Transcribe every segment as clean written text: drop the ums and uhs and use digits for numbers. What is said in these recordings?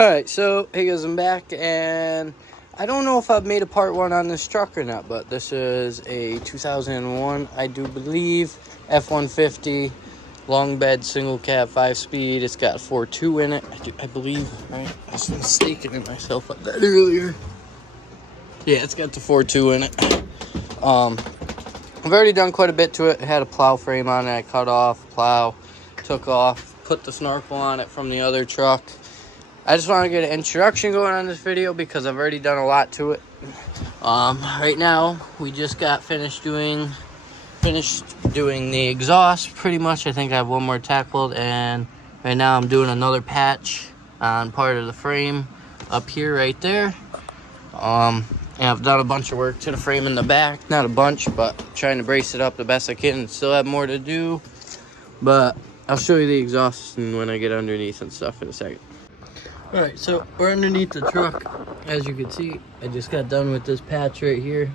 Alright, so hey guys, I'm back, and I don't know if I've made a part 1 on this truck or not, but this is a 2001, I do believe, F150 long bed single cab 5-speed. It's got 4.2 in it, I believe, right? I was mistaken in myself about that earlier. Yeah, it's got the 4.2 in it. I've already done quite a bit to it. It had a plow frame on it. I cut off, plow, took off, put the snorkel on it from the other truck. I just want to get an introduction going on this video because I've already done a lot to it. Right now, we just got finished doing the exhaust pretty much. I think I have one more tackled, and right now I'm doing another patch on part of the frame up here right there. And I've done a bunch of work to the frame in the back. Not a bunch, but trying to brace it up the best I can. Still have more to do, but I'll show you the exhaust and when I get underneath and stuff in a second. Alright, so we're underneath the truck. As you can see, I just got done with this patch right here.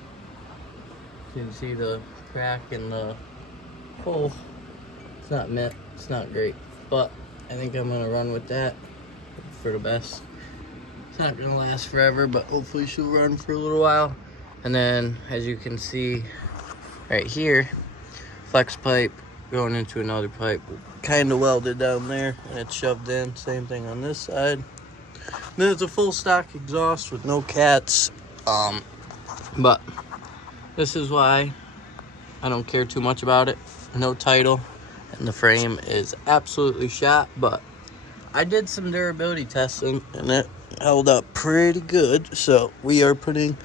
You can see the crack in the hole. It's not mint, it's not great, but I think I'm gonna run with that for the best. It's not gonna last forever, but hopefully she'll run for a little while. And then, as you can see right here, flex pipe going into another pipe, kind of welded down there, and it's shoved in. Same thing on this side. Then it's a full stock exhaust with no cats, but this is why I don't care too much about it. No title, and the frame is absolutely shot, but I did some durability testing and it held up pretty good, so we are putting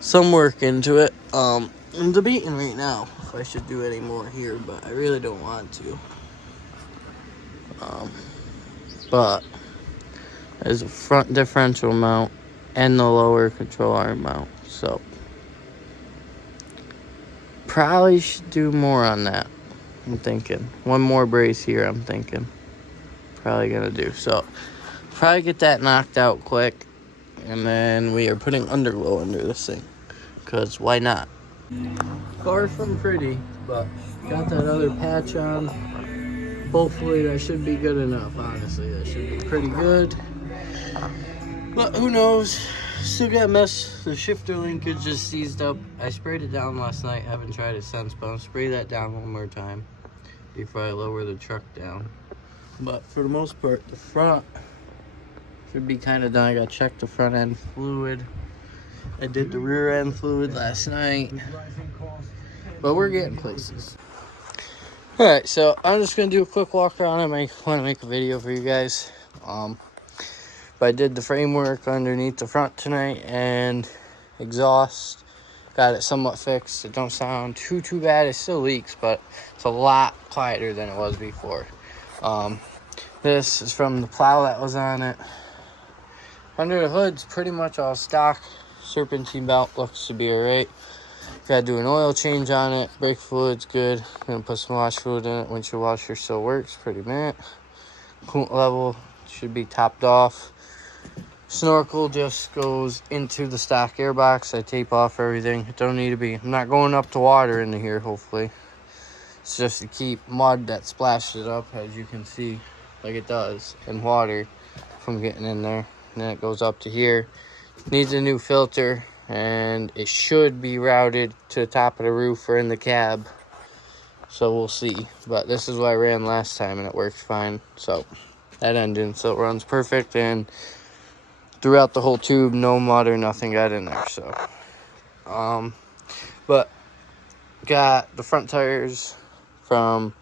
some work into it. I'm debating right now if I should do any more here, but I really don't want to. But there's a front differential mount and the lower control arm mount, so probably should do more on that. I'm thinking one more brace here. I'm thinking probably gonna do so. Probably get that knocked out quick, and then we are putting underglow under this thing, because why not? Far from pretty, but got that other patch on. Hopefully that should be good enough. Honestly, that should be pretty good, but who knows? Still got mess. The shifter linkage just seized up. I sprayed it down last night. Haven't tried it since, but I'll spray that down one more time before I lower the truck down. But for the most part, the front should be kind of done. I got to check the front end fluid. I did the rear end fluid last night, but we're getting places. All right, so I'm just gonna do a quick walk around. I want to make a video for you guys. But I did the framework underneath the front tonight and exhaust. Got it somewhat fixed. It don't sound too bad. It still leaks, but it's a lot quieter than it was before. This is from the plow that was on it. Under the hood's pretty much all stock. Serpentine belt looks to be alright. Gotta do an oil change on it. Brake fluid's good. Gonna put some wash fluid in it. Windshield washer still works pretty mint. Coolant level should be topped off. Snorkel just goes into the stock airbox. I tape off everything. It don't need to be. I'm not going up to water into here, hopefully. It's just to keep mud that splashes up, as you can see, like it does, and water from getting in there. And then it goes up to here. Needs a new filter, and it should be routed to the top of the roof or in the cab. So we'll see. But this is what I ran last time, and it works fine. So that engine still runs perfect, and throughout the whole tube, no mud or nothing got in there. So, but got the front tires tires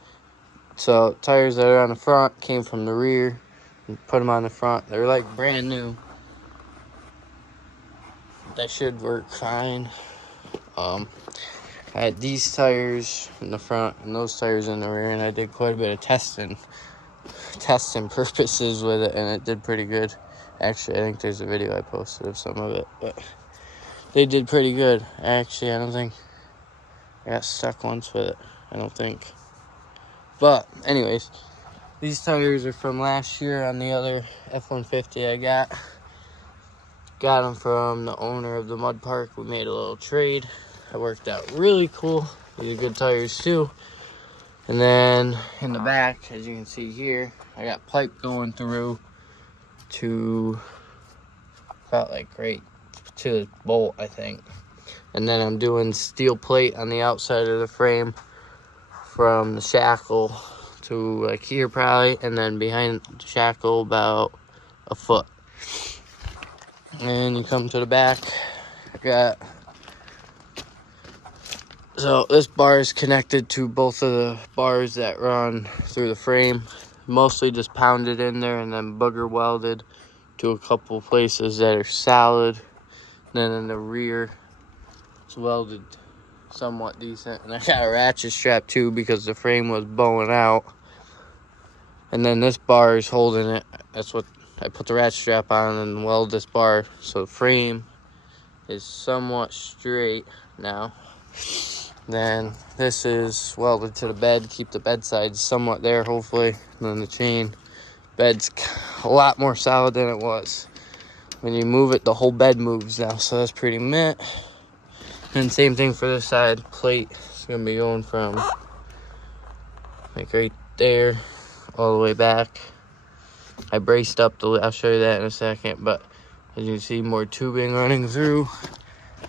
that are on the front came from the rear and put them on the front. They're like brand new. That should work fine. I had these tires in the front and those tires in the rear, and I did quite a bit of testing purposes with it, and it did pretty good. Actually, I think there's a video I posted of some of it, but they did pretty good. Actually, I don't think I got stuck once with it. I don't think. But anyways, these tires are from last year on the other F150 I got. Got them from the owner of the mud park. We made a little trade. It worked out really cool. These are good tires too. And then in the back, as you can see here, I got pipe going through to about like right to the bolt, I think. And then I'm doing steel plate on the outside of the frame from the shackle to like here probably, and then behind the shackle about a foot. And you come to the back, so this bar is connected to both of the bars that run through the frame. Mostly just pounded in there and then booger welded to a couple places that are solid. Then in the rear, it's welded somewhat decent. And I got a ratchet strap too because the frame was bowing out. And then this bar is holding it. That's what I put the ratchet strap on and weld this bar. So the frame is somewhat straight now. Then this is welded to the bed, keep the bed side somewhat there, hopefully. And then the chain bed's a lot more solid than it was. When you move it, the whole bed moves now, so that's pretty mint. And same thing for this side. Plate is gonna be going from like right there all the way back. I braced up I'll show you that in a second, but as you can see, more tubing running through,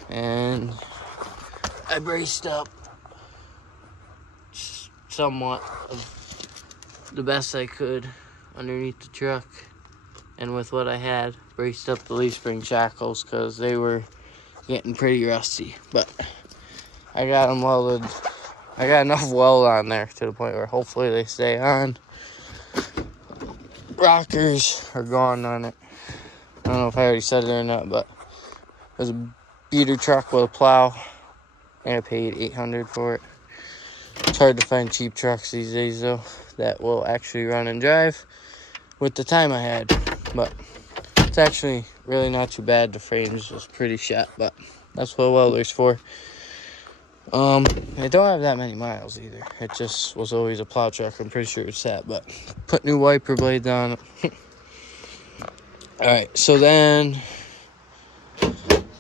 and I braced up somewhat of the best I could underneath the truck, and with what I had, braced up the leaf spring shackles because they were getting pretty rusty. But I got them welded. I got enough weld on there to the point where hopefully they stay on. Rockers are gone on it. I don't know if I already said it or not, but it was a beater truck with a plow. And I paid $800 for it. It's hard to find cheap trucks these days, though, that will actually run and drive with the time I had. But it's actually really not too bad. The frame's just pretty shot, but that's what a welder's for. I don't have that many miles either. It just was always a plow truck. I'm pretty sure it's that, but put new wiper blades on it. Alright, so then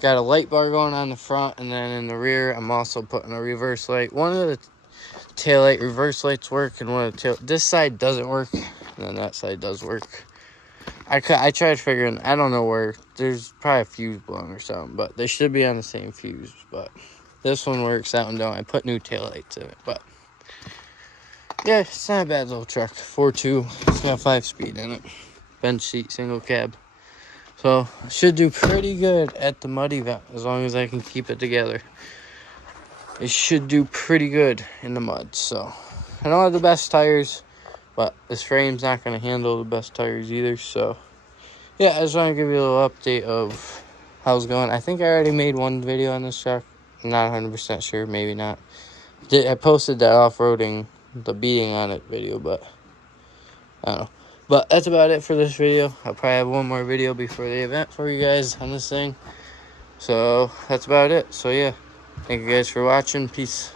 got a light bar going on the front, and then in the rear I'm also putting a reverse light. One of the taillight reverse lights work, and one of the this side doesn't work, and then that side does work. I tried figuring, I don't know where, there's probably a fuse blown or something, but they should be on the same fuse. But this one works, that one don't. I put new taillights in it, but yeah, it's not a bad little truck. 4.2, it's got 5-speed in it, bench seat, single cab. So I should do pretty good at the mud event as long as I can keep it together. It should do pretty good in the mud. So I don't have the best tires, but this frame's not going to handle the best tires either. So yeah, I just want to give you a little update of how it's going. I think I already made one video on this truck. I'm not 100% sure, maybe not. I posted that off-roading, the beating on it video, but I don't know. But that's about it for this video. I'll probably have one more video before the event for you guys on this thing. So that's about it. So yeah, thank you guys for watching. Peace.